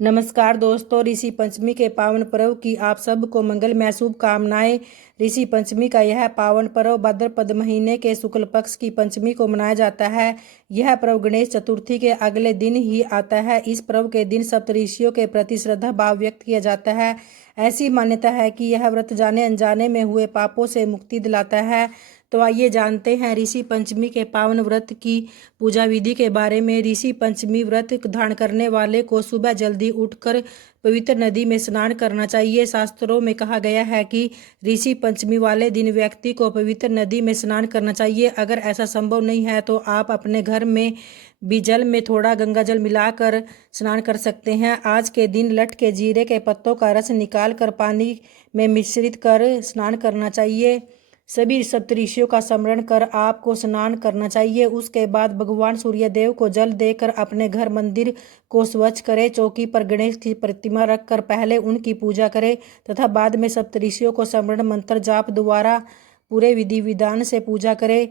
नमस्कार दोस्तों, ऋषि पंचमी के पावन पर्व की आप सबको मंगलमय शुभकामनाएं। ऋषि पंचमी का यह पावन पर्व भाद्रपद महीने के शुक्ल पक्ष की पंचमी को मनाया जाता है। यह पर्व गणेश चतुर्थी के अगले दिन ही आता है। इस पर्व के दिन सप्तऋषियों के प्रति श्रद्धा भाव व्यक्त किया जाता है। ऐसी मान्यता है कि यह व्रत जाने अनजाने में हुए पापों से मुक्ति दिलाता है। तो आइए जानते हैं ऋषि पंचमी के पावन व्रत की पूजा विधि के बारे में। ऋषि पंचमी व्रत धारण करने वाले को सुबह जल्दी उठकर पवित्र नदी में स्नान करना चाहिए। शास्त्रों में कहा गया है कि ऋषि पंचमी वाले दिन व्यक्ति को पवित्र नदी में स्नान करना चाहिए। अगर ऐसा संभव नहीं है तो आप अपने घर में भी जल में थोड़ा गंगा जल मिलाकर स्नान कर सकते हैं। आज के दिन लठ के जीरे के पत्तों का रस निकाल कर पानी में मिश्रित कर स्नान करना चाहिए। सभी सप्तऋषियों का स्मरण कर आपको स्नान करना चाहिए। उसके बाद भगवान सूर्यदेव को जल देकर अपने घर मंदिर को स्वच्छ करें। चौकी पर गणेश की प्रतिमा रखकर पहले उनकी पूजा करें तथा बाद में सप्तऋषियों को स्मरण मंत्र जाप द्वारा पूरे विधि विधान से पूजा करें।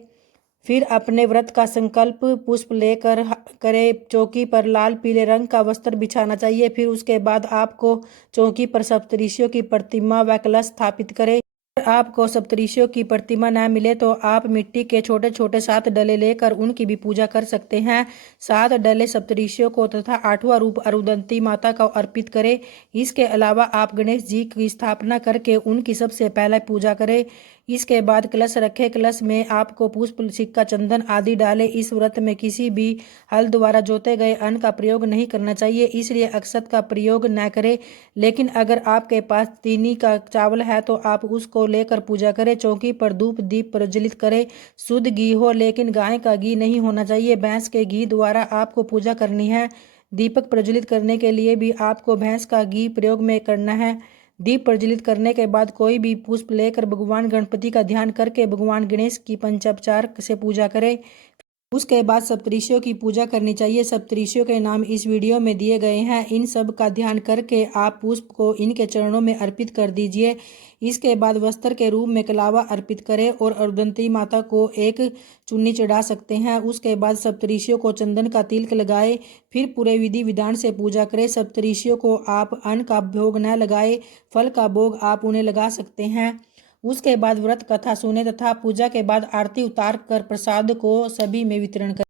फिर अपने व्रत का संकल्प पुष्प लेकर करें। चौकी पर लाल पीले रंग का वस्त्र बिछाना चाहिए। फिर उसके बाद आपको चौकी पर सप्तऋषियों की प्रतिमा व कलश स्थापित करें। अगर आपको सप्तऋषियों की प्रतिमा न मिले तो आप मिट्टी के छोटे छोटे 7 डले लेकर उनकी भी पूजा कर सकते हैं। 7 डले सप्तऋषियों को तथा 8वां रूप अरुंधति माता को अर्पित करें। इसके अलावा आप गणेश जी की स्थापना करके उनकी सबसे पहले पूजा करें। इसके बाद कलश रखें। कलश में आपको पुष्प सिक्का चंदन आदि डालें। इस व्रत में किसी भी हल द्वारा जोते गए अन्न का प्रयोग नहीं करना चाहिए, इसलिए अक्षत का प्रयोग न करें। लेकिन अगर आपके पास तीनी का चावल है तो आप उसको लेकर पूजा करें। चौकी पर धूप दीप प्रज्वलित करें। शुद्ध घी हो, लेकिन गाय का घी नहीं होना चाहिए। भैंस के घी द्वारा आपको पूजा करनी है। दीपक प्रज्वलित करने के लिए भी आपको भैंस का घी प्रयोग में करना है। दीप प्रज्वलित करने के बाद कोई भी पुष्प लेकर भगवान गणपति का ध्यान करके भगवान गणेश की पंचोपचार से पूजा करें। उसके बाद सप्तऋषियों की पूजा करनी चाहिए। सप्तऋषियों के नाम इस वीडियो में दिए गए हैं। इन सब का ध्यान करके आप पुष्प को इनके चरणों में अर्पित कर दीजिए। इसके बाद वस्त्र के रूप में कलावा अर्पित करें और अरुंधति माता को एक चुन्नी चढ़ा सकते हैं। उसके बाद सप्तऋषियों को चंदन का तिलक लगाए। फिर पूरे विधि विधान से पूजा करें। सप्तऋषियों को आप अन्न का भोग न लगाए, फल का भोग आप उन्हें लगा सकते हैं। उसके बाद व्रत कथा सुने तथा पूजा के बाद आरती उतार कर प्रसाद को सभी में वितरण करें।